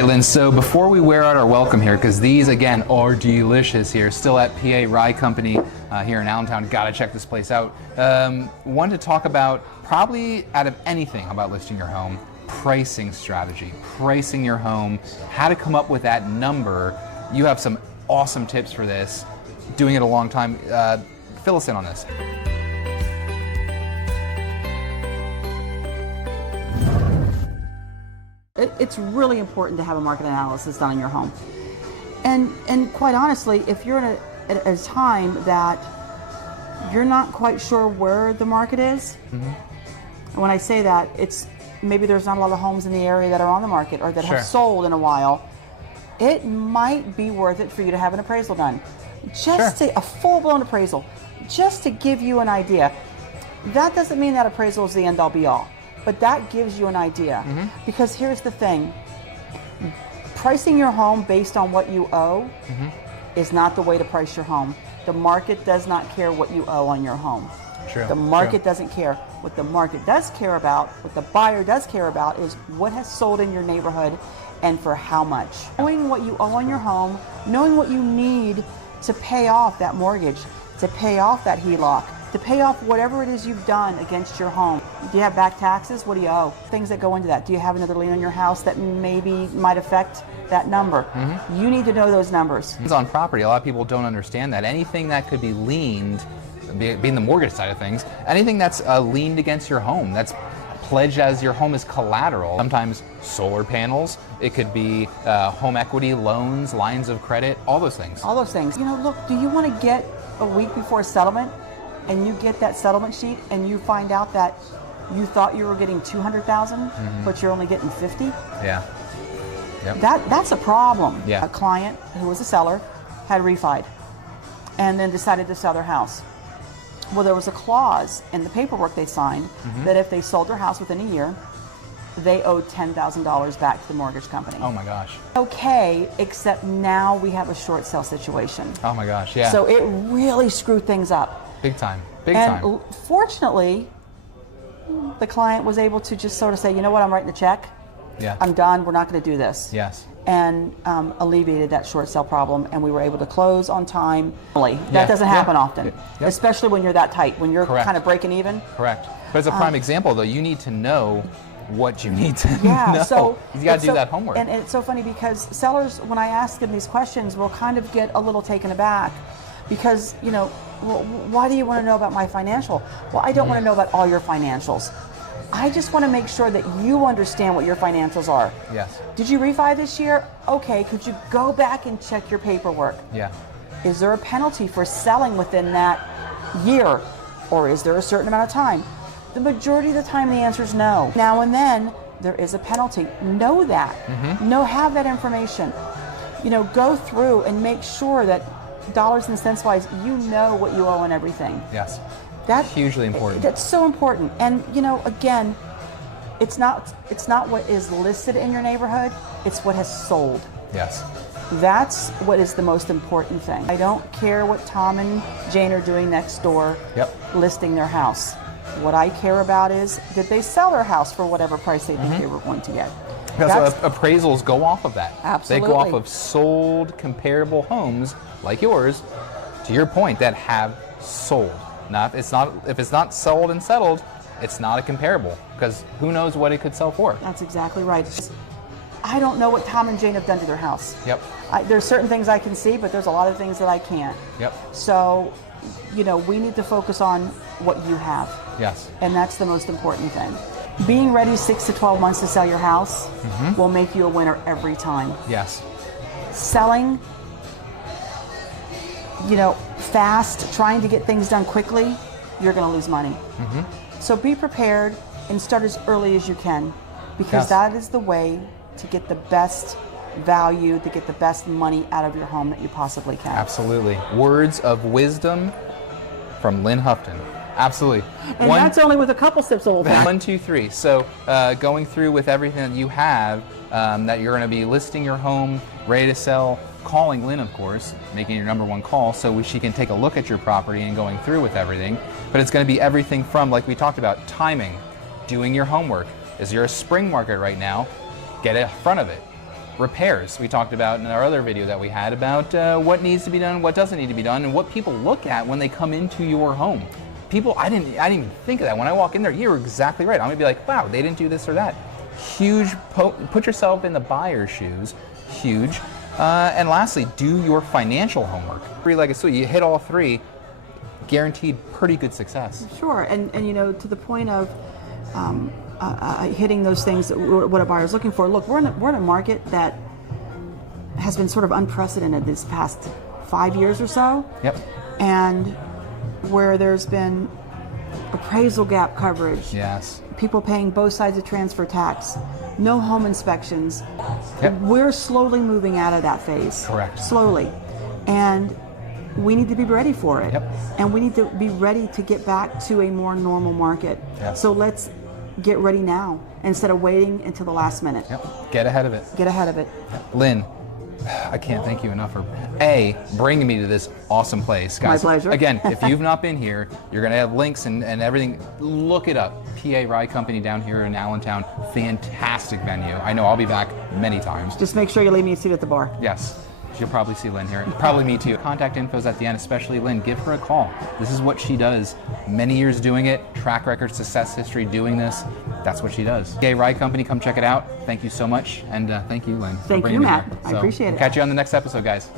right, Lynn, so before we wear out our welcome here, because these, again, are delicious here, still at PA Rye Company here in Allentown, gotta check this place out. Wanted to talk about, probably out of anything about listing your home, pricing strategy, pricing your home, how to come up with that number. You have some awesome tips for this, doing it a long time. Fill us in on this. It's really important to have a market analysis done on your home. And quite honestly, if you're at a time that you're not quite sure where the market is, and when I say that, it's maybe there's not a lot of homes in the area that are on the market or that have sold in a while, it might be worth it for you to have an appraisal done. Just a full-blown appraisal, just to give you an idea. That doesn't mean that appraisal is the end-all be-all. But that gives you an idea. Because here's the thing, pricing your home based on what you owe is not the way to price your home. The market does not care what you owe on your home. The market doesn't care. What the market does care about, what the buyer does care about, is what has sold in your neighborhood and for how much. Knowing what you owe on your home, knowing what you need to pay off that mortgage, to pay off that HELOC, to pay off whatever it is you've done against your home. Do you have back taxes? What do you owe? Things that go into that. Do you have another lien on your house that maybe might affect that number? You need to know those numbers. On property, a lot of people don't understand that. Anything that could be liened, being the mortgage side of things, anything that's liened against your home, that's pledged as your home is collateral. Sometimes solar panels, it could be home equity, loans, lines of credit, all those things. All those things. You know, look, do you want to get a week before settlement and you get that settlement sheet and you find out that you thought you were getting $200,000, but you're only getting 50? Yeah. Yep. That's a problem. Yeah. A client who was a seller had refied and then decided to sell their house. Well, there was a clause in the paperwork they signed that if they sold their house within a year, they owed $10,000 back to the mortgage company. Oh my gosh. Okay, except now we have a short sale situation. Oh my gosh, yeah. So it really screwed things up. Big time, big time. And fortunately, the client was able to just sort of say, you know what, I'm writing the check. Yeah. I'm done, we're not going to do this. Yes. And alleviated that short sale problem, and we were able to close on time. That doesn't happen often, especially when you're that tight, when you're kind of breaking even. Correct. But as a prime example, though, you need to know what you need to know. So you got to do that homework. And it's so funny because sellers, when I ask them these questions, will kind of get a little taken aback because, you know, well, why do you want to know about my financial? Well, I don't want to know about all your financials. I just want to make sure that you understand what your financials are. Yes. Did you refi this year? Okay, could you go back and check your paperwork? Yeah. Is there a penalty for selling within that year? Or is there a certain amount of time? The majority of the time the answer is no. Now and then there is a penalty. Know that. Have that information. You know, go through and make sure that dollars and cents wise, you know what you owe and everything. Yes. That's hugely important. That's so important. And you know, again, it's not what is listed in your neighborhood, it's what has sold. Yes. That's what is the most important thing. I don't care what Tom and Jane are doing next door listing their house. What I care about is, did they sell their house for whatever price they think they were going to get? Because appraisals go off of that. Absolutely. They go off of sold comparable homes like yours, to your point, that have sold. If it's not sold and settled, it's not a comparable, because who knows what it could sell for. That's exactly right. I don't know what Tom and Jane have done to their house. Yep. There's certain things I can see, but there's a lot of things that I can't. Yep. So, you know, we need to focus on what you have. Yes. And that's the most important thing. Being ready 6 to 12 months to sell your house will make you a winner every time. Yes. Selling, you know, fast, trying to get things done quickly, you're going to lose money. So be prepared and start as early as you can, because that is the way to get the best value, to get the best money out of your home that you possibly can. Absolutely. Words of wisdom from Lynn Hufton. Absolutely. And that's only with a couple sips of old fashioned. 1, 2, 3. So going through with everything that you have, that you're going to be listing your home, ready to sell, calling Lynn, of course, making your #1 call so she can take a look at your property and going through with everything. But it's going to be everything from, like we talked about, timing, doing your homework. Is there a spring market right now? Get in front of it. repairs. We talked about in our other video that we had about what needs to be done, what doesn't need to be done, and what people look at when they come into your home. People, I didn't even think of that. When I walk in there, you're exactly right. I'm gonna be like, wow, they didn't do this or that. Huge, put yourself in the buyer's shoes, huge. And lastly, do your financial homework. Three legged stool, you hit all three, guaranteed pretty good success. Sure, and you know, to the point of hitting those things, that what a buyer's looking for. Look, we're in a market that has been sort of unprecedented this past 5 years or so. Yep. And where there's been appraisal gap coverage. Yes. People paying both sides of transfer tax. No home inspections. Yep. We're slowly moving out of that phase. Correct. Slowly. And we need to be ready for it. Yep. And we need to be ready to get back to a more normal market. Yes. So let's get ready now instead of waiting until the last minute. Yep. Get ahead of it. Get ahead of it. Yep. Lynn, I can't thank you enough for bringing me to this awesome place, guys. My pleasure. Again, if you've not been here, you're going to have links and everything. Look it up. PA Rye Company down here in Allentown. Fantastic venue. I know I'll be back many times. Just make sure you leave me a seat at the bar. Yes. You'll probably see Lynn here. Probably me too. Contact info's at the end, especially Lynn. Give her a call. This is what she does. Many years doing it, track record, success history doing this. That's what she does. PA Rye Company, come check it out. Thank you so much. And thank you, Lynn. Thank you, Matt. I appreciate it. Catch you on the next episode, guys.